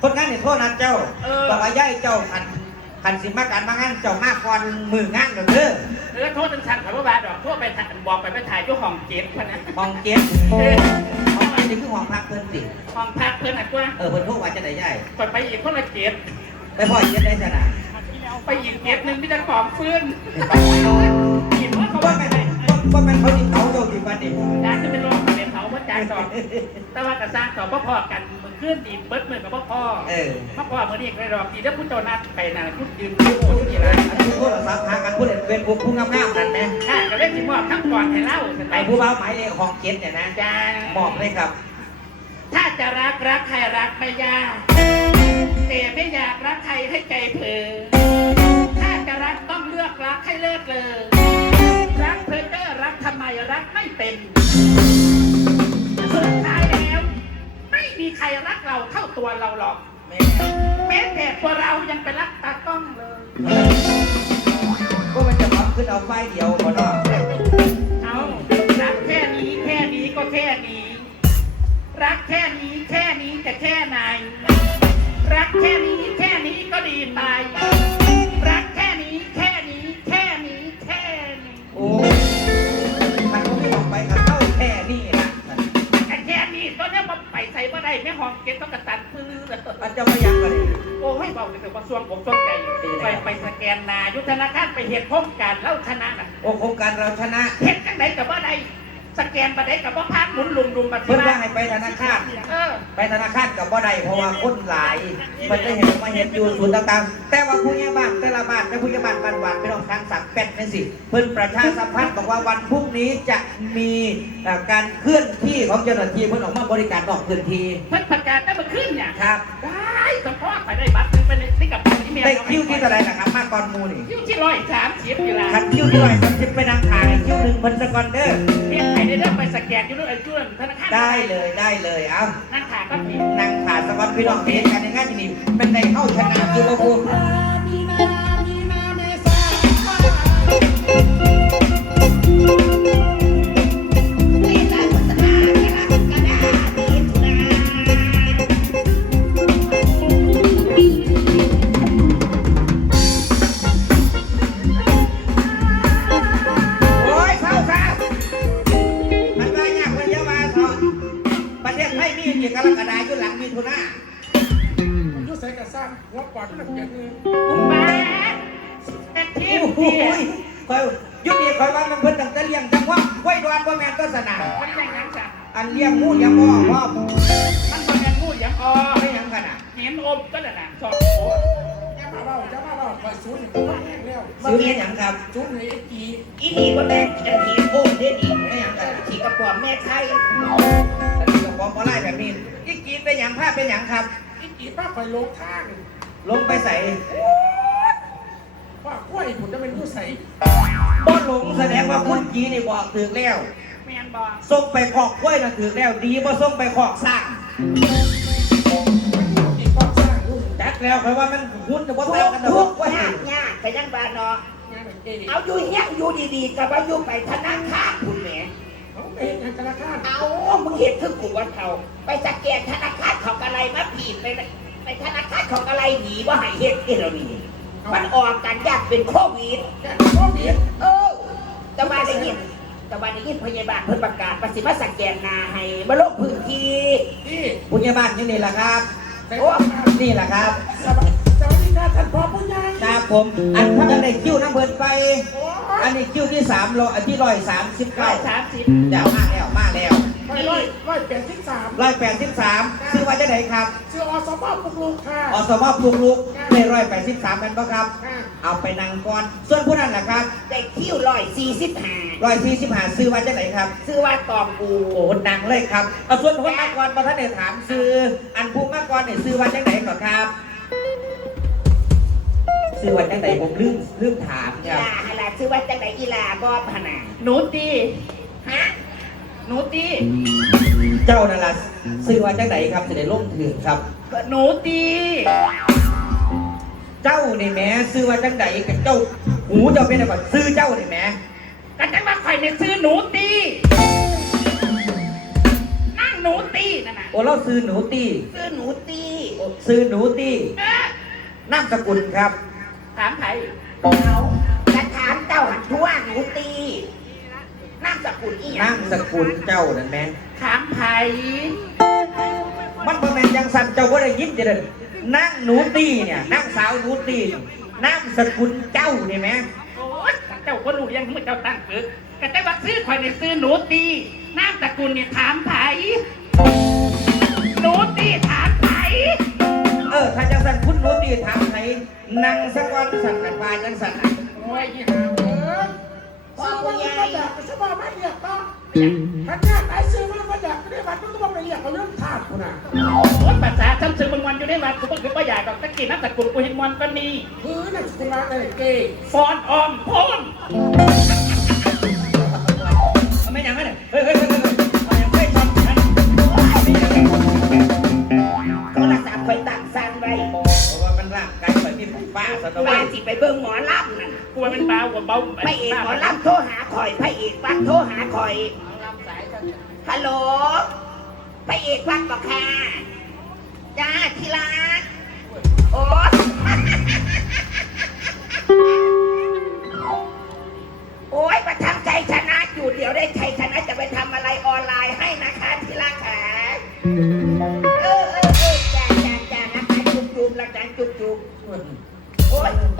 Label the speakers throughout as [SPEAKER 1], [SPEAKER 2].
[SPEAKER 1] คอยค
[SPEAKER 2] นงา
[SPEAKER 1] นเนี่ย
[SPEAKER 2] โทษนัดเจ้า
[SPEAKER 1] เออ
[SPEAKER 2] บอกว่าย่ายเจ้าขันขันสิมาการมางานเจ้ามากก่อนมืองานเด้อเด้อ
[SPEAKER 1] เออโทษจังสันขอยว่าบาดอกโทษไปถ่ายบอกไปไปถ่ายอยุ่ห้องเจ็ดคนนะ
[SPEAKER 2] ห้องเจ็ด
[SPEAKER 1] เออ
[SPEAKER 2] ห้องอันนี้คือห้องพักเพิ่นสิ
[SPEAKER 1] ห้องพักเพื่อนอะตัว
[SPEAKER 2] เออเพิ่นโทษว่าจะได้ย่าย
[SPEAKER 1] คอยไปอีกคนละเจ็ด
[SPEAKER 2] ไปพ่อเจ็ดได้ชนะ
[SPEAKER 1] ไปอีกเจ็ดหนึ่งที่จะขอมฟื้นกินว่าเขา
[SPEAKER 2] ว่า
[SPEAKER 1] ว่า
[SPEAKER 2] แม่
[SPEAKER 1] ไง
[SPEAKER 2] นว่าแม่นเขาที่เขาเจ้าที่บ้านนี่
[SPEAKER 1] จานจะเป็นโรคเป็นเผาว่าจานดอกแต่ว่าจะสร้างต่อพ่อพอกันมื อขึ้นดีเบิดมือกับพ่อพ่อ
[SPEAKER 2] เออ
[SPEAKER 1] พ่อพ่อมือนี้ได้รอบดีแล้วพุทธนัดไปน่ะพุทธยืนพุทธพูดกี่ไร
[SPEAKER 2] อันนี้โทรศัพท์หากันผู้เล่นเป็นพวกผู้งามๆนั่นแหม
[SPEAKER 1] ข้าก็เล่นสิมอบทั้งก่อนให้เล่าส
[SPEAKER 2] ไป
[SPEAKER 1] บาย
[SPEAKER 2] ผู้บ่าวหมายเลขของเจ็ดเนี่ยนะ
[SPEAKER 1] จาน
[SPEAKER 2] บอกเลยครับ
[SPEAKER 1] ถ้าจะรักรักใครรักไม่ยากแต่ไม่อยากรักใครให้ใจเพลินถ้าจะรักต้องเลือกรักให้เลิศเลยรักเพลินเดอรักทำไมรักไม่เป็นสุดท้ายแล้วไม่มีใครรักเราเท่าตัวเราหรอก แม้แต่ตัวเรายังไปรักตากล้องเลย
[SPEAKER 2] ก็มันจะพับขึ้นเอาไฟเดียวก่อนเนาะ
[SPEAKER 1] เอารักแค่นี้แค่นี้ก็แค่นี้ รักแค่นี้แค่นี้จะแค่ไหน รักแค่นี้แค่นี้ก็ดีไปรั ส่วนผมส่วนใจไปไปสแกนนายุทธนาคารไปเห็นพบการเล่าชนะน่ะ
[SPEAKER 2] โอ้โครงการเราชนะ
[SPEAKER 1] เห็นจังไหนกับว่าใด สแกนมาได้กับว่าพานหมุนลุมลุมบัตร
[SPEAKER 2] เพิ่นว่าให้ไปธนาคาร
[SPEAKER 1] เออ
[SPEAKER 2] ไปธนาคารกับบ่ได้เพราะว่าคนหลาย มันได้เห็นมาเห็นอยู่ศูนย์ต่างๆ แต่ว่าผู้ใหญ่บ้านแต่ละบ้านแต่ผู้ใหญ่บ้านบ้านหวานไม่ต้องทางสักเป็ดนั่นสิ เพิ่นประชาสัมพันธ์บอกว่าวันพรุ่งนี้จะมีเอ่อการเคลื่อนที่ของเจ้าหน้าที่เพิ่นออกมาบริการนอกพื้นที่
[SPEAKER 1] เพิ่นประกาศได้มาขึ้นเนี่ย
[SPEAKER 2] ครับ
[SPEAKER 1] ได้สมพอไปได้บัตรไปในที่กับที่เมีย
[SPEAKER 2] ได้คิวที่เท่าไหรนะครับ มาก่อนหมูนี่
[SPEAKER 1] คิวที่ร้อยสามสิบเวลา
[SPEAKER 2] คันคิวที่ร้อยสามสิบไปนั่งถ่ายคิวหนึ่งเพิ่นสกอนเด้อ
[SPEAKER 1] เรียกใครได้เรื่องไปสแกนอยู่ด้วยไอ้จุ้นธนาคาร
[SPEAKER 2] ได้เลยได้เลยเอ้า
[SPEAKER 1] นั่งขาก็ผิด
[SPEAKER 2] นั่งขาสกอนพี่น้องเห็นกันในงานที่นี่เป็นในเข้าชนะคือบ่พูด
[SPEAKER 1] มีนา ยว
[SPEAKER 2] คอยยุดนี่คอยว่ามันเพิ่นตั้งแต่เลี้ยงจังหวะไว้ดอนบ่แม่นก็สนาม
[SPEAKER 1] มันยังยังจ้ะ
[SPEAKER 2] อันเลี้ยงหมูยังบ่พ่อ
[SPEAKER 1] มันบ่แม่นงูยังออ
[SPEAKER 2] ไม่ยังกันอะ
[SPEAKER 1] เห็นอมก็แล้วน่ะสอบโอ้
[SPEAKER 3] อย่ามาเล่าอย่ามาเล่าคอยศูนย์นี่ก็แห้งแล้ว
[SPEAKER 2] ซื้อเลี้ยงหยังครับ
[SPEAKER 3] ศูนย์นี่ไอ้กี
[SPEAKER 1] อีนี่บ่แม่นแค่ทีโอ้เด็ดอี
[SPEAKER 2] ไม่ยังกัน
[SPEAKER 1] ขี่กระป๋อมแม่ไทย
[SPEAKER 2] อันนี้ก็บอกบ่ไล่แบบนี้อีกีเป็นหยังภาพเป็นหยังครับ
[SPEAKER 3] ไอ้กีป้าคอยลงทาง
[SPEAKER 2] ลงไปใส่
[SPEAKER 3] ว่ากล้วยผมจะเป็นผู้ใส่
[SPEAKER 2] บ่หลงแสดงว่าคุณจีนี่บอกถึงแล้ว
[SPEAKER 1] แม่นบ่
[SPEAKER 2] ส่งไปขอกกล้วยน่ะถึงแล้ว ดีบ่ส่งไปขอกสร้าง
[SPEAKER 3] อีกความสร้างรุ่น
[SPEAKER 2] จักแล้วคอยว่ามันหุ้นจะบ่
[SPEAKER 4] ทุ
[SPEAKER 2] เท่ากกันนะ
[SPEAKER 4] ทุ
[SPEAKER 2] บ่
[SPEAKER 4] ก
[SPEAKER 2] กล้วย
[SPEAKER 4] ยากยากแต่ยังบานเนาะ
[SPEAKER 3] งานแบบเอ
[SPEAKER 4] เอาอยู่เฮี้ยงอยู่ดีๆกับว่าอยู่ไปธนาคารคุณแหม
[SPEAKER 3] เขาเองงานธนาคาร
[SPEAKER 4] เอามึงเห็นคือกูว่าเขาไปสแกนธนาคารของอะไรมาผิดไปไปธนาคารของอะไรหนีว่าหายเฮ็ดเอเรานี่ มันออกกันยากเป็นโควิด
[SPEAKER 3] แกข้อมีด
[SPEAKER 4] เออแต่ว่าได้ยินแต่ว่าได้ยินพยาบาลเพิ่นประกาศว่าสิมาสแกนหนาให้มาลงพื้นที่
[SPEAKER 3] ที่
[SPEAKER 2] ผู้ใหญ่บ้านอยู่นี่แหละครับ
[SPEAKER 3] ใส่ว่า
[SPEAKER 2] นี่แหละครับ
[SPEAKER 3] สวัสดีสวัสดีค่ะท่านพ่อผู้ใหญ่
[SPEAKER 2] ครับผม อันถ้าได้คิวน้ำเบิดไป
[SPEAKER 3] โอ้
[SPEAKER 2] อันนี้คิวที่สามโลอันที่ร้อยสามสิบ
[SPEAKER 1] ร้อ
[SPEAKER 2] เก้าย
[SPEAKER 1] สามสิบ
[SPEAKER 2] เดี๋ยวมาแล้วมาแล้ว
[SPEAKER 3] ไปร้อยร้อยแปดสิบสาม
[SPEAKER 2] ร้อยแปดสิบสามซื้อว่าจะไหนครับ
[SPEAKER 3] ชื่ออสมปุกลูกค่ะ
[SPEAKER 2] อสมปลุกลุกในร้อยแปดสิบสามเป็นปะครับ
[SPEAKER 3] ค่ะ
[SPEAKER 2] เอาไปนั่งก่อน ส่วนผู้นั้นแหละครับ
[SPEAKER 4] ได้คิวร้อยสี่สิบห้า
[SPEAKER 2] ร้อยสี่สิบห้าซื้อว่าจะไหนครับ
[SPEAKER 4] ชื่อว่าตองกู
[SPEAKER 2] โอ้โหหนังเลยครับเอาส่วนคนมาก่อนมาท่านเนี่ยถามซื้ออันผู้มาก่อนเนี่ยซื้อว่าจะไหนก่อนครับซื้อว่าจะไหนผมลืมลืมถาม
[SPEAKER 4] อี
[SPEAKER 2] ครับ
[SPEAKER 4] ลาฮะล่ะชื่อว่าจังไดอีลาบอบพะนา
[SPEAKER 1] หนูตี
[SPEAKER 4] ฮะ
[SPEAKER 1] หนูตี
[SPEAKER 2] เจ้านั่นล่ะซื้อว่าจังไหนครับจะได้ล่มถึงครับ
[SPEAKER 1] หนูตี
[SPEAKER 2] เจ้านี่แหม่ซื้อว่าจังไหนกับเจ้าหูเจ้าเป็นอะไรซื้อเจ้านี่แหม่
[SPEAKER 1] กันจังว่าข่อยเนี่ยซื้อหนูตีนั่งหนูตีนั่นน่ะ
[SPEAKER 2] โอ้เราซื้อหนูตี
[SPEAKER 4] ซื้อหนูตี
[SPEAKER 2] ซื้อหนูตี
[SPEAKER 1] เอ๊ะ
[SPEAKER 2] นามสกุลครับ
[SPEAKER 1] ถามไผ
[SPEAKER 4] เอากระถามเจ้าหันทั่วหนูตี นามสกุลอีหยั
[SPEAKER 2] นางมสกุลเจ้านั่นแหม่
[SPEAKER 1] ถามไผ
[SPEAKER 2] มันประแมนยังสั่นเจ้าว่าได้ยินจะเด้อนางหนูตีเนี่ยนางสาวหนูตีนามสกุลเจ้านี่แหม่
[SPEAKER 1] โอ๊ยเจ้าก็รู้ยังเมื่อเจ้าตั้งฝึกกันจังว่าซื้อข่อยเนี่ยซื้อหนูตีนามสกุลเนี่ยถามไผหนูตีถามไผ
[SPEAKER 2] เออถ้าจังสั่นคุณหนูตีถามไหนนางสะกอนสั่นกันไปจังสั่นน่ะ
[SPEAKER 3] โอ้ยยี่ห้าเอ้ย ซื้อมันก็อยากไปสบาไม่เรียกต้องขันยากไอ้ซื้อมันมาอยากไม่ได้บัตรมันก็ต้องไปเรียกเขาเรื่องทาสกูน่ะ
[SPEAKER 1] โอ๊ยภาษาฉันซื้อมันวันอยู่ในวัดกูต้องคือป้าใหญ่กับตะกี้นามสกุลกูเห็นมันก็มี
[SPEAKER 3] คือนน่ะสกุลอะไรเก่ง
[SPEAKER 1] ฟอนออมพ่น
[SPEAKER 2] ไม่ยังไงเฮ้ยเฮ้ยเฮ้ย แบบมีไฟฟ้าสนอง
[SPEAKER 4] ว่าสิไปเบิ่งหมอลำนั่น
[SPEAKER 1] กลัวมันเบากว่าเบา
[SPEAKER 4] พระเอกหมอลำโทรหาคอยพระเอกวัดโทรหาคอยฮัลโหลพระเอกวัดบอกค่ะจ้าทีรักโอ้โอ้ยประทับใจชนะอยู่เดี๋ยวได้ชัยชนะจะไปทำอะไรออนไลน์ให้นะคะทีรักค่ะ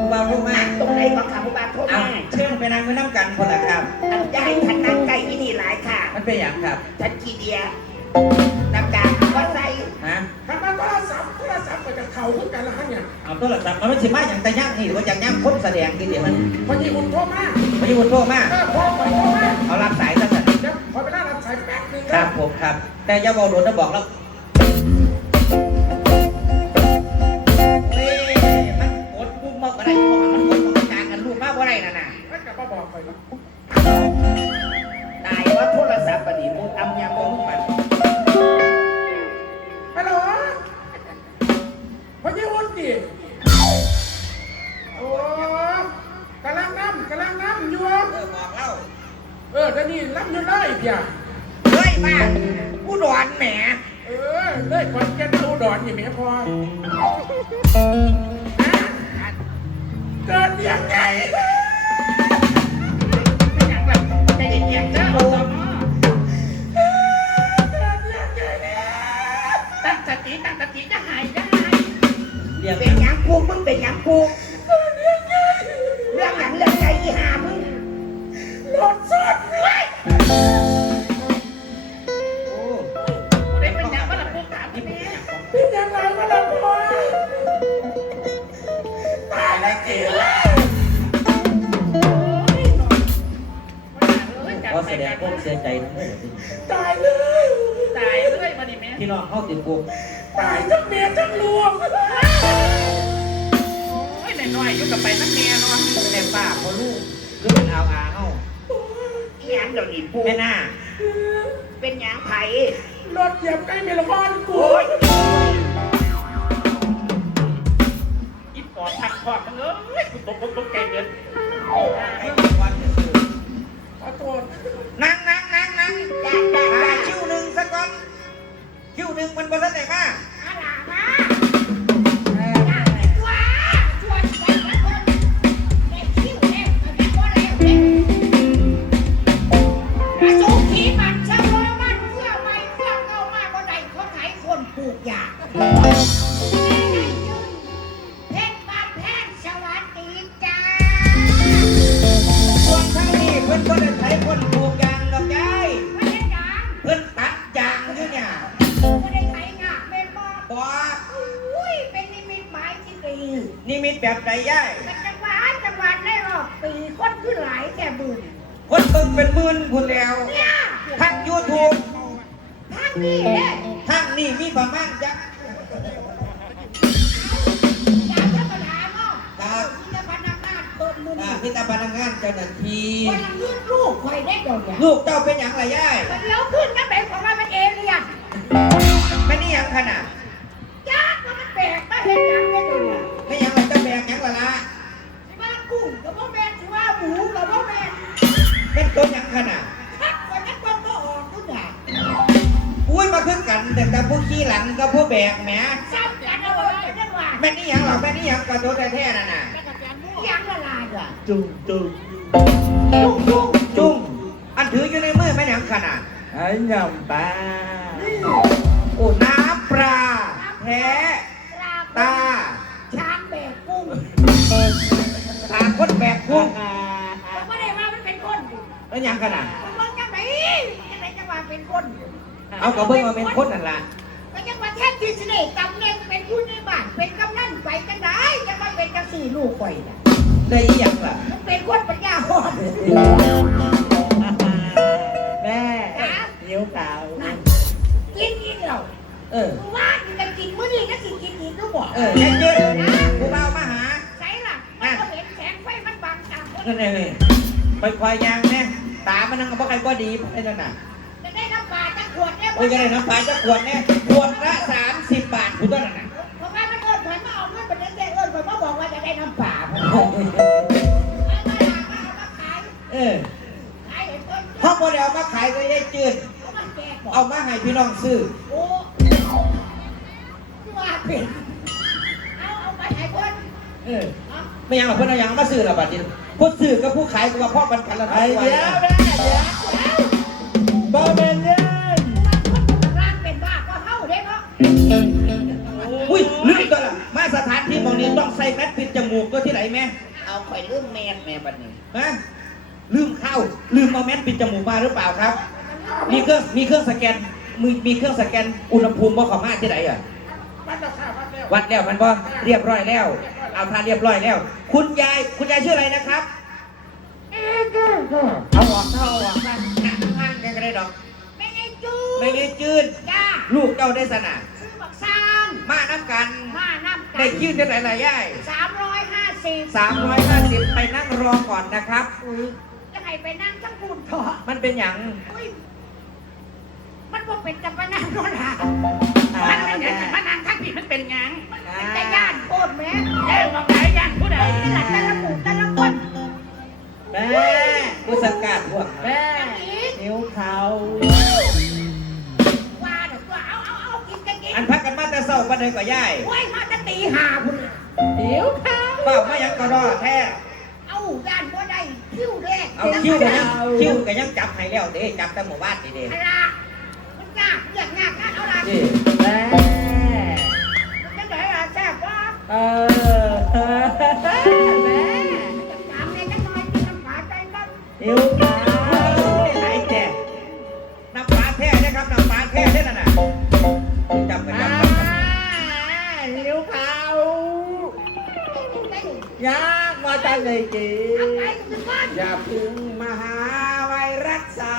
[SPEAKER 4] อ้ย
[SPEAKER 2] กูบารู้มาก
[SPEAKER 4] ตรงไหนก็ขับมาโทษ
[SPEAKER 2] เอา
[SPEAKER 4] แม่
[SPEAKER 2] เชื่อไปนั่งไปน้ำกันคนละครับ
[SPEAKER 4] อันจะให้ฉันนั่งใกล้ที่นี่หลายค่ะ
[SPEAKER 2] มันเป็นอย่างครับ
[SPEAKER 4] ฉันกีเดียน้ำกาว่าใส่
[SPEAKER 2] ฮะ
[SPEAKER 3] ขันมาโทรศัพท์โทรศัพท์ไปกับเขาขึ้นกันละฮะเนี่ย
[SPEAKER 2] เอาโทรศัพท์มันไม่ใช่มาอย่างแต่ย่างนี่หรือว่าอย่างย่างคนแสดงกี่เดียวมัน
[SPEAKER 3] พอยีอุ่นโทรมา
[SPEAKER 2] ไม่ใช่คนโทรมาก
[SPEAKER 3] เออพอไปโทรมา
[SPEAKER 2] เอารับสายซะสัน
[SPEAKER 3] เดี๋ยวพอไปล่ารับสายแป๊บนึง
[SPEAKER 2] ครั
[SPEAKER 3] นะ
[SPEAKER 2] บผมครับ แต่อย่าบอกโดนนะบอกแล้ว ยกู
[SPEAKER 4] ต
[SPEAKER 3] ก
[SPEAKER 1] ต
[SPEAKER 2] ก
[SPEAKER 4] ใจ
[SPEAKER 3] เกิน
[SPEAKER 2] นี่
[SPEAKER 3] มี
[SPEAKER 2] แบบไหน
[SPEAKER 5] ยา
[SPEAKER 2] ยเป็
[SPEAKER 5] นจังหวัดจังหวัดในรอบปีคนขึ้นหลายแก่บุญ
[SPEAKER 2] คนเบิ่งเป็นหมื่นคุณแล้ว
[SPEAKER 5] เนี่ย
[SPEAKER 2] ทางยูทูบ
[SPEAKER 5] ทางนี้เด้
[SPEAKER 2] ทางนี้มีประมาณจัก
[SPEAKER 5] อยากจะปัญหาเนาะ
[SPEAKER 2] ครับ
[SPEAKER 5] ที่จะพนักงานเปิดมือ
[SPEAKER 2] อ่า
[SPEAKER 5] นี่
[SPEAKER 2] มีแต่พนักงานเจ้าหน้าที่
[SPEAKER 5] วันละยืดลูกคอยได้เดี๋ยวเนี่ย
[SPEAKER 2] ลูกเจ้าเป็นหยังไรย่าย
[SPEAKER 5] มันเลี้ยวขึ้นนะเป็นของมันเป็นเอเลี่ยน
[SPEAKER 2] ไม่นี่หยังขนาด
[SPEAKER 5] กหยัง
[SPEAKER 2] ละละ
[SPEAKER 5] สิว่ากุ้งกับพ่อแม่สิว่าหมูกับพ่อแม่
[SPEAKER 2] เป็นตัวหยังขนาด
[SPEAKER 5] ทักวันนั้นความก็ออกทุกอย่าง
[SPEAKER 2] อุ้ยมาขึ้นกันแต่แต่ผู้ขี้หลังกับผู้แบกแหม
[SPEAKER 5] ซ้ำกันเอาไว้จังหวะ
[SPEAKER 2] แม่นี่หยังหรอกแม่นี่หยังกับตัวแท้ๆนั่นน่ะ
[SPEAKER 5] ยังละลายอะ
[SPEAKER 2] จุ้งจุ้ง
[SPEAKER 5] จุ้งจุ้ง
[SPEAKER 2] จุ้งอันถืออยู่ในมือแม่หยังขนาด
[SPEAKER 1] ไอ้ยำปลา
[SPEAKER 2] โอ้น้ำปลาแท้
[SPEAKER 5] ปลา
[SPEAKER 2] ตา คนแบกกุ้ง
[SPEAKER 5] มันไม่ได้ว่ามันเป็นคนอยู่
[SPEAKER 2] แล้วหยังขนาด
[SPEAKER 5] มันว่าจังไหนจังไหนจังหวะเป็นคน
[SPEAKER 2] เอากระเบื้องมาเป็นคนนั่นล่ะ
[SPEAKER 5] ก็ยังว่าแท่นที่เสน่ห์ตำแหน่งเป็นผู้ในบ้านเป็นกำนันไปกันได้จะมาเป็นกระสีลูกข่อยน่ะ
[SPEAKER 2] ได้อีหยังล่ะ
[SPEAKER 5] มันเป็นคนปัญญาอ่อน
[SPEAKER 1] แม่
[SPEAKER 5] นะ
[SPEAKER 1] นิ้วขาว
[SPEAKER 5] นั่นกินอีกแล้ว
[SPEAKER 2] เออ
[SPEAKER 5] ว่านี่จะกินมื้อนี้ก็สิกินอีกทุกบ่
[SPEAKER 2] เออแค่ยืดผู้เบามาหา
[SPEAKER 5] ใช่ล่ะมันก็เห็นแสงไฟมันบังตาค น
[SPEAKER 2] นั่นเองไปควายยางเนี่ยตามันนั่งกับพวกใครก็ดีไอ้นั่นน่ะ
[SPEAKER 5] จะได้น้ำปลาจะขวดเนี่ย
[SPEAKER 2] โอ้ยจะได้น้ำปลาจะขวดเนี่ยขวดละสามสิบบาทคุณต้นน่ะ
[SPEAKER 5] เพราะว่ามันเอิญเหมือนมาเอาเงินไปเลี้ยงเด็กเอิญเหมือนมาบอกว่าจะได้น้ำปลาเอามาเอามาขาย
[SPEAKER 2] เออ
[SPEAKER 5] ขายเห็นคน
[SPEAKER 2] พ่อโมเดลมาขายก็ได้จืด
[SPEAKER 5] เอามาแจกบอก
[SPEAKER 2] เอามาให้พี่น้องซื้อ
[SPEAKER 5] โอ้ว่าผิดเอาเอาไปให้คน
[SPEAKER 2] เออ
[SPEAKER 5] เอา
[SPEAKER 2] ไม่ยังหรอกเพื่อนเอายังมาซื้อละบาทนี้ ผู้ซื้อกับผู้ขายก็ว่าพ่อกันกันละ
[SPEAKER 1] ไอ้เดี๋ยวแม่เดี๋ยว
[SPEAKER 5] เอา
[SPEAKER 1] บ่เป็นเรื่อง
[SPEAKER 5] ว่าคนกำลังเป็นบ้าก็เฮาเด้เนาะ
[SPEAKER 2] อุ้ยลืมตัวละมาสถานที่หมองนี้ต้องใส่แมสปิดจมูกก็ที่ไหนแม่
[SPEAKER 4] เอาข่อยลืมแมนแม่บัดนี้
[SPEAKER 2] ฮะลืมเข้าลืมเอาแมสปิดจมูกมาหรือเปล่าครับ มีเครื่องมีเครื่องสแกนมีมีเครื่องสแกนอุณหภูมิบ่เขอมาที่ไหนอะ
[SPEAKER 3] มันราคาวัดแล้ว
[SPEAKER 2] วัดแล้วมันบ่เรียบร้อยแล้ว เอาทานเรียบร้อยแล้ว คุณยายคุณยายชื่ออะไรนะครับ เอาออกเอาออกมาง่ายๆก็ได้ดอก
[SPEAKER 5] ไม่ได้จู
[SPEAKER 2] ไม่ได้จืด
[SPEAKER 5] จ้า
[SPEAKER 2] ลูกเจ้าได้สนะ
[SPEAKER 5] ซื้อบักซาง
[SPEAKER 2] มาน้ำกัน
[SPEAKER 5] มาน้ำกั
[SPEAKER 2] ได้ยืดได้หลายหลายๆย่าย
[SPEAKER 5] สามร้อยห้าสิบ
[SPEAKER 2] สามร้อยห้าสิบไปนั่งรอก่อนนะครับ
[SPEAKER 5] จะให้ไปนั่งทั้งบุญเถอะ
[SPEAKER 2] มันเป็นอย่าง
[SPEAKER 5] อุ้ยมันบ่เป็นจังปะนั่งโน่นล่ะ
[SPEAKER 1] มันเป็นหยัง
[SPEAKER 4] พนังทักผิดมัน เป็นหยัง
[SPEAKER 5] เป็นแต่ญาติโคตรแม่
[SPEAKER 4] เอ้ยบอกไหนยันผู้ใด
[SPEAKER 5] นี่หลักแต่ละหมู่แต่ละคน
[SPEAKER 1] แม่
[SPEAKER 2] กูสังกัดพวก
[SPEAKER 1] แม่นิ้วขาว
[SPEAKER 5] ว่าเดี๋ยวตัวเอาเอาเอากินกันกิน
[SPEAKER 2] อันพักกันมาแต่เศร้าปันใดกว่าย่าย
[SPEAKER 5] โอ้ยมาจะตีหาคุณ
[SPEAKER 1] นิ้วขาว
[SPEAKER 2] เปล่าไม่ยังกระรอแท้
[SPEAKER 5] เอาย่านบ่ได้คิ้วแรก
[SPEAKER 2] เอาคิ้วกันยังคิ้วกันยังจับให้แล้วเด้จับแต่หมู่บ้านนี่เด้
[SPEAKER 5] อะไรมันยากเรียกยากนะเอาล่ะ
[SPEAKER 1] เออแม่
[SPEAKER 5] จะถามในจังหน่อยกินน้ำปลาใจกัน
[SPEAKER 1] นิ้วขา
[SPEAKER 2] ไหนแจกน้ำปลาแท้นะครับน้ำปลาแท้เด้นั่นน่ะจับกันจับกันจับกัน
[SPEAKER 1] นิ้วขายากมาจากไหนกี
[SPEAKER 5] เอาไปถึงบ้าน
[SPEAKER 2] อย่าพึ่งมหาไวรักษา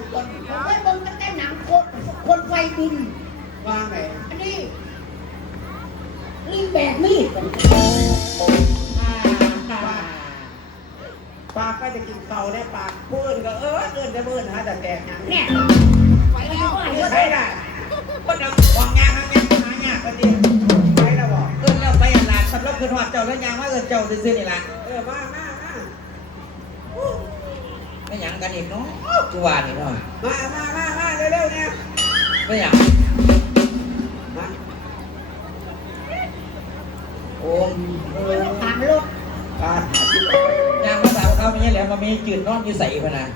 [SPEAKER 2] ม่ยังว่า
[SPEAKER 5] ต้น
[SPEAKER 2] ผมเคย
[SPEAKER 5] เบิ่งตั้งแต่หนังคนคนไฟบิน
[SPEAKER 2] วางไหน
[SPEAKER 5] อันนี้ลิงแบกมีด
[SPEAKER 2] ปากก็จะกินเขาได้ปากเพื่อนก็เออเอินจะเพื่อนหาแต่แตกหยัง
[SPEAKER 5] เนี่ยไปแล้วไอ้
[SPEAKER 2] ใช่ได้คนเราวางงานทางงานหางานก็ดีไปแล้วบอกเออแล้วไปอันลานสำหรับคืนหอดเจ้าแล้วยางว่าเออเจ้าซื่อๆนี่ละ
[SPEAKER 3] เออมามามา
[SPEAKER 2] ไม่หยังกันอีกเนาะกูว่านี่เนาะ
[SPEAKER 3] มามามามาเร็วๆเนี่ย
[SPEAKER 2] ไม่หยัง
[SPEAKER 3] มา
[SPEAKER 2] โอ้ม
[SPEAKER 5] ถามรถ
[SPEAKER 3] การหาที่ไป
[SPEAKER 2] ยางมาถามเขาไม่ใช่แล้วมันมีจืดนอนอยู่ใส่พะนะ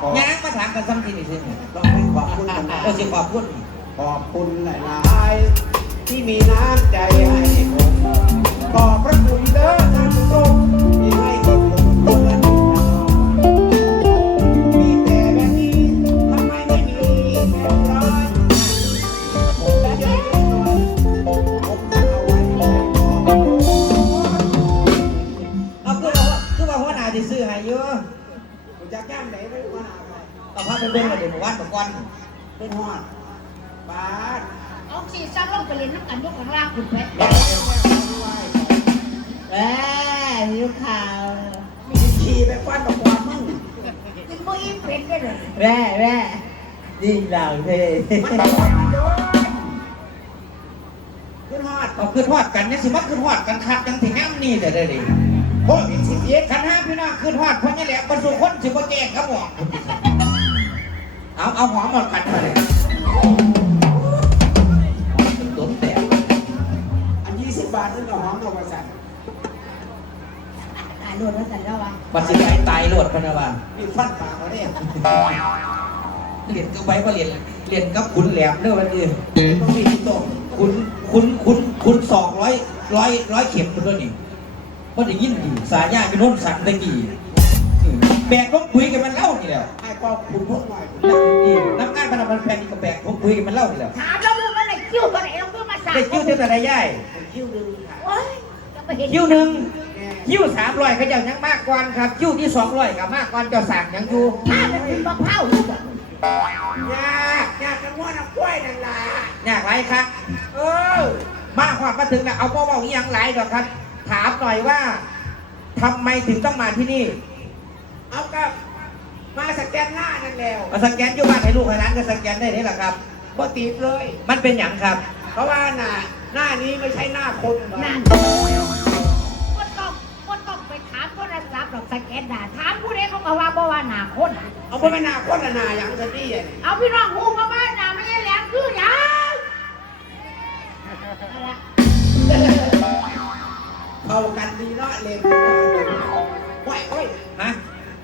[SPEAKER 3] ขอยา
[SPEAKER 2] งมาถามกันซ้ำทีนี่สิ
[SPEAKER 3] ต้องให้ขอบคุณกันนะ
[SPEAKER 2] เออสิขอบคุณ
[SPEAKER 3] ขอบคุณหลายๆที่มีน้ำใจให้ผมขอบพระคุณเด้อท่านผู้ชม
[SPEAKER 2] ไปเบิ่งมาเดี๋ยวหมู่บ้านตะกอน
[SPEAKER 3] เป็นหอดบาส
[SPEAKER 5] เอาสี่ซ้ำลงไปเรียนน้ำกันยกข้างล่างคุณเพชร
[SPEAKER 3] แก้วแก้วแก้วด้วย
[SPEAKER 5] แม่หิวข่าว
[SPEAKER 3] มีขี่ไปควันตะกวามึง
[SPEAKER 5] กินบ่อิ่มเป็นได้เลย
[SPEAKER 6] แม่แม่ดีหลังเท่
[SPEAKER 3] มันตะกวามันด้วยขึ้นหอด
[SPEAKER 2] เอาขึ้นฮอดกันเนี่ยสิมาขึ้นฮอดกันคัดจังถึงงามนี่แต่ได้ดิ
[SPEAKER 3] โคตรมีสิทธิ์เย็ด
[SPEAKER 2] คันห้าพี่น้องขึ้นฮอดเพราะนี่แหละบรรสุคนสิบ่แจ้งครับบอก เอาเอาหอมหมดกันมาเลยต้นแต่
[SPEAKER 3] อันยี่สิบบาทนึงก็หอมตัวประสาท
[SPEAKER 5] อ่านรถแล้วกันแล้ววะ
[SPEAKER 2] บัดสิไปตายโลดพะนะว่า
[SPEAKER 3] มีฟันปากเขาเนี่ย
[SPEAKER 2] เรียนก็ไปว่าเรียนเรียนกับขุนแหลมเด้อวันนี้
[SPEAKER 3] ต้องมีที่ตก
[SPEAKER 2] ขุนขุนขุนขุนสองร้อยร้อยร้อยเข็มตัวตัวนี้เพราะได้ยินดีสายาเป็นน้นสันตะกี้ แบกต้องคุยกันมันเล่านี่แหละ
[SPEAKER 3] ไอ้ก็คุณพวกหน่อย
[SPEAKER 2] นี่น้ำงานพนันมันแพงนี่ก็แบกผมคุยกันมันเล่านี่แหละ
[SPEAKER 5] ถามแล้วมึงว่าไหนคิ้วตัวไหนลงขึ้นมาสั่ง
[SPEAKER 2] ได้คิ้วเท่าไหร่ย่าย
[SPEAKER 3] คิ้วดึงค่ะ
[SPEAKER 5] โอ้ยจะไปเห็น
[SPEAKER 2] คิ้วหนึ่ง
[SPEAKER 3] แม่
[SPEAKER 2] คิ้วสามร้อยเขาเจ้ายังมากกว่าครับคิ้วที่สองร้อยกับมากกว่าเจ้าสั่งยังอยู่
[SPEAKER 5] ถ้ามันเป็นมะพร้าวลูกอะ
[SPEAKER 3] ยากยากกันว่าน้ำกล้วยนั่นล่ะ
[SPEAKER 2] ยากไรครับ
[SPEAKER 3] เออ
[SPEAKER 2] มาความมาถึงนะเอาเบาๆอีหยังไรดอกครับ ถามหน่อยว่าทำไมถึงต้องมาที่นี่
[SPEAKER 3] เอากับ มาสแกนหน้านั่นแล้ว
[SPEAKER 2] มาสแกนอยู่บ้านให้ลูกให้ร้านก็สแกนได้นี่แหละครับ
[SPEAKER 3] ก็ติดเลย
[SPEAKER 2] มันเป็นอย่างครับ
[SPEAKER 3] เพราะว่าหน้าหน้านี้ไม่ใช่หน้าคนหรอก
[SPEAKER 5] นั่นก็ต้องก็ต้องไปถามโทรศัพท์หรอกสแกนด่าถามผู้ใดเขาก็ว่าบ่ว่าหนาคน
[SPEAKER 3] เอาไปหน้าคนละหน้าอย่างจะดีอะ
[SPEAKER 5] เอาพี่น้องหูมาบ้านหนาไม่ใช่แหลมคือหยังนั่นล่ะ
[SPEAKER 3] เข้ากันดีเนาะเลยโอ้ยโอ้ย
[SPEAKER 2] ฮะ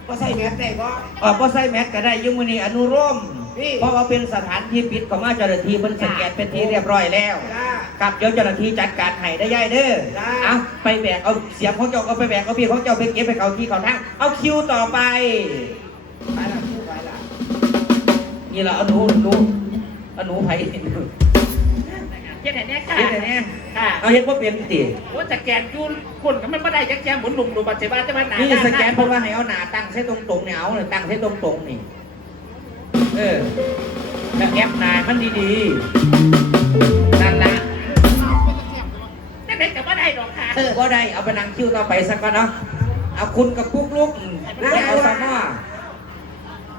[SPEAKER 3] ก็ใส่แมสได้บ่
[SPEAKER 2] ออกก็ใส่แมสก็ได้อยุ่งวันนี้อนุโรม
[SPEAKER 3] นี่
[SPEAKER 2] เพราะว่าเป็นสถานที่ปิดของมาเจ้าหน้าที่เพิ่นสแกนเป็นที่เรียบร้อยแล้ว
[SPEAKER 3] จ้า
[SPEAKER 2] ครับเดี๋ยวเจ้าหน้าที่จัดการให้ได้ย่ายเด้อ
[SPEAKER 3] ได้
[SPEAKER 2] เอาไปแบกเอาเสียงของเจ้าก็ไปแบกเอาพี่ของเจ้าไปเก็บไปเขาที่เขาทางเอาคิวต่อไป
[SPEAKER 3] ไปละคู่ไปละ
[SPEAKER 2] นี่เราเอาหนูหนูเอาหนูไผ่
[SPEAKER 1] เจ๊ไหนเนี่ยค่ะ
[SPEAKER 2] เฮ็ดอันเนี้ย
[SPEAKER 1] ค่ะ
[SPEAKER 2] เอาเฮ็ดว่าเป็นติ
[SPEAKER 1] โอ้สแกนยูนคนก็ไม่ได้จักแกหมุนหนุ่มดูบัตรเจ็บบ้าจะมาหนา
[SPEAKER 2] นี่
[SPEAKER 1] หา
[SPEAKER 2] สแกน
[SPEAKER 1] ห
[SPEAKER 2] เพิ่นว่าให้เอาหนาตั้งเส้นตรงๆเนี่ยเอาเนี่ยตั้งเส้นตรงๆนี่ เออแล้วแอปหนามันดีๆนั่นละ
[SPEAKER 1] นั่นเด็กกับว่าได้หรอกค่ะ
[SPEAKER 2] เออก็ได้เอาไปนั่งคิวต่อไปสักก่อนเนาะเอาคุณกับปุ๊กลุกแล้วเอาสมอ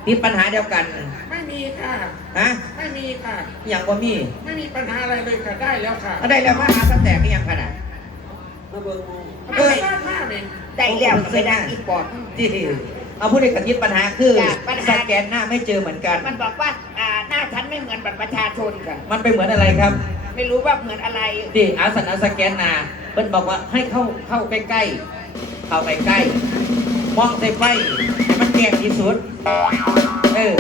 [SPEAKER 2] มีปัญหาเดียวกัน
[SPEAKER 3] ไม่มีค่ะ
[SPEAKER 2] ฮะ
[SPEAKER 3] ไม่มีค่ะ
[SPEAKER 2] อหย่างว่ามี
[SPEAKER 3] ไม่มีปัญหาอะไรเลยค่ะได้แล้วค่ะ
[SPEAKER 2] ก็ได้แล้วมาหาสแตกอีหยังขนาด
[SPEAKER 3] มาเบิ่งมู
[SPEAKER 2] เออ
[SPEAKER 3] บ้านหน้าเนี่ย
[SPEAKER 4] ได้แล้วก็ไปนั่งอีกปอด
[SPEAKER 2] ที่เอาผู้ใดกระติดปัญหาคือ
[SPEAKER 4] จ้ะปัญหา
[SPEAKER 2] สแกนหน้าไม่เจอเหมือนกัน
[SPEAKER 4] มันบอกว่าอ่าหน้าฉันไม่เหมือนบัตรประชาชนค่ะ
[SPEAKER 2] มันเป็นเหมือนอะไรครับ
[SPEAKER 4] ไม่รู้ว่าเหมือนอะไร
[SPEAKER 2] ดิอาสนะสแกนหน้าเพิ่นบอกว่าให้เข้าเข้าใกล้ๆเข้าไปใกล้มองใส่ไฟ ให้มันแจ้งที่สุด เออ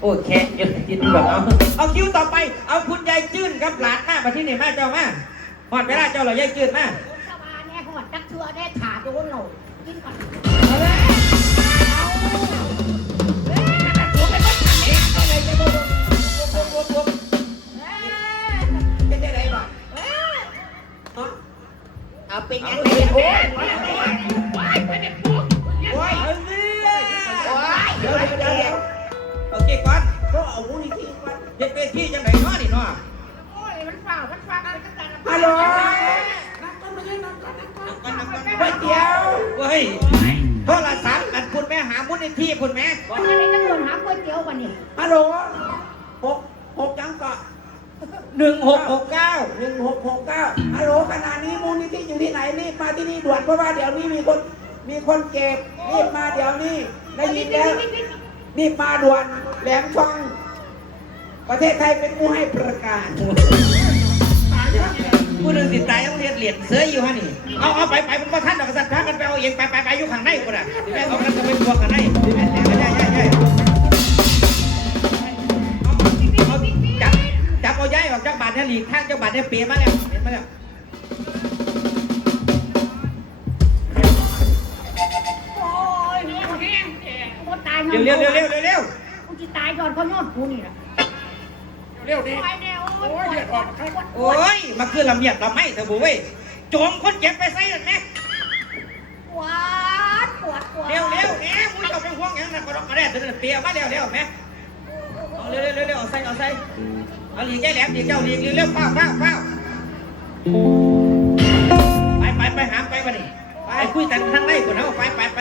[SPEAKER 2] โอ้แค่เยอะกินแบบเอาเอาคิวต่อไป เอาคุณยายจื้นกับหลานหน้ามาที่นี่มาเจ้ามาหอดเวลาเจ้าเหรอยายจื้นมา
[SPEAKER 5] สบายแน่หอดจักเทือได้ถาโดนเรากินก่อน
[SPEAKER 3] เป็นได้ไรบ้าง
[SPEAKER 4] เอาเป็นยังไง ดี๋ยวเดี๋ยวเดี๋ยว
[SPEAKER 2] โอเคก่อน
[SPEAKER 3] ก็เอาวุ้นอีกทีก่อน
[SPEAKER 2] เฮ็ดเป็นที่จังไหนเนาะนี่เนาะ
[SPEAKER 5] โอ้ยมันฝ่ามันฟังอะไรกัน
[SPEAKER 3] ฮัลโหลนั่งก่อนมาเลยนั่งก่อนนั่งก่อน
[SPEAKER 2] ก่อนนะก่อน
[SPEAKER 3] ก๋วยเตี๋ยว
[SPEAKER 2] เฮ้ยโทรศัพท์อันคุณแม่ม่หามุนิธิคุณแม่
[SPEAKER 5] วันนี้จะเงินหาก๋วยเตี๋ยววันนี้
[SPEAKER 3] ฮัลโหลหกหกยังเกาะ
[SPEAKER 2] หนึ่งหกหกเก้า
[SPEAKER 3] หนึ่งหกหกเก้าฮัลโหลขณะนี้มูลนิธิอยู่ที่ไหนรีบมาที่นี่ด่วนเพราะว่าเดี๋ยวนี้มีคนมีคนเก็บรีบมาเดี๋ยวนี้ ได้ยินแล้วรีบมาด่วนแหลมช่องประเทศไทยเป็นผู้ให้ประกาศ
[SPEAKER 2] ผู้หนึ่งติดตายต้องเรียนเหรียญเสืออยู่ฮะนี่ เอาเอาไปไปมันมาท่านดอกสัตว์ท่ากันไปเอาเองไปไปไปอยู่ข้างในคนอะแม่เอากันจะไปบวกกันในใช่ใช่ใช่เอาจับจับเอาย้ายออกจากบ้านเนี่ยหลีกทางเจ้าบ้านเนี่ยเปลี่ยนมาแล้วเปลี่ยนมาแล้ว เร็วเร็วเร็วเร็วเร็วเร็ว
[SPEAKER 5] กูจะตายก่อนเขาโยนกูนี่แหละ
[SPEAKER 1] เร็วดิ
[SPEAKER 5] ตายแน่โอ้
[SPEAKER 1] โอ้ย
[SPEAKER 5] ย
[SPEAKER 1] เดือดร้อนใครวะ
[SPEAKER 2] โอ้ยมาคือลำเบียบลำไม่เถอะบุ้ยโจมคนเจ็บไปใส่กันไหม
[SPEAKER 5] ปวดปวดปวด
[SPEAKER 2] เร็วเร็วเนี่ยมึงจะเป็นห่วงอย่างนั้นก็ต้องมาแน่ตัวนั้นเปลี่ยนมาเร็วเร็วแม่เอาเร็วเร็วเร็วเร็วเอาใส่เอาใส่เอาหลีกแก้แหลมหลีกเจ้าหลีกเร็วเฝ้าเฝ้าเฝ้าไปไปไปหามไปวะนี่ไปคุยกันทางในคนเอาไปไปไป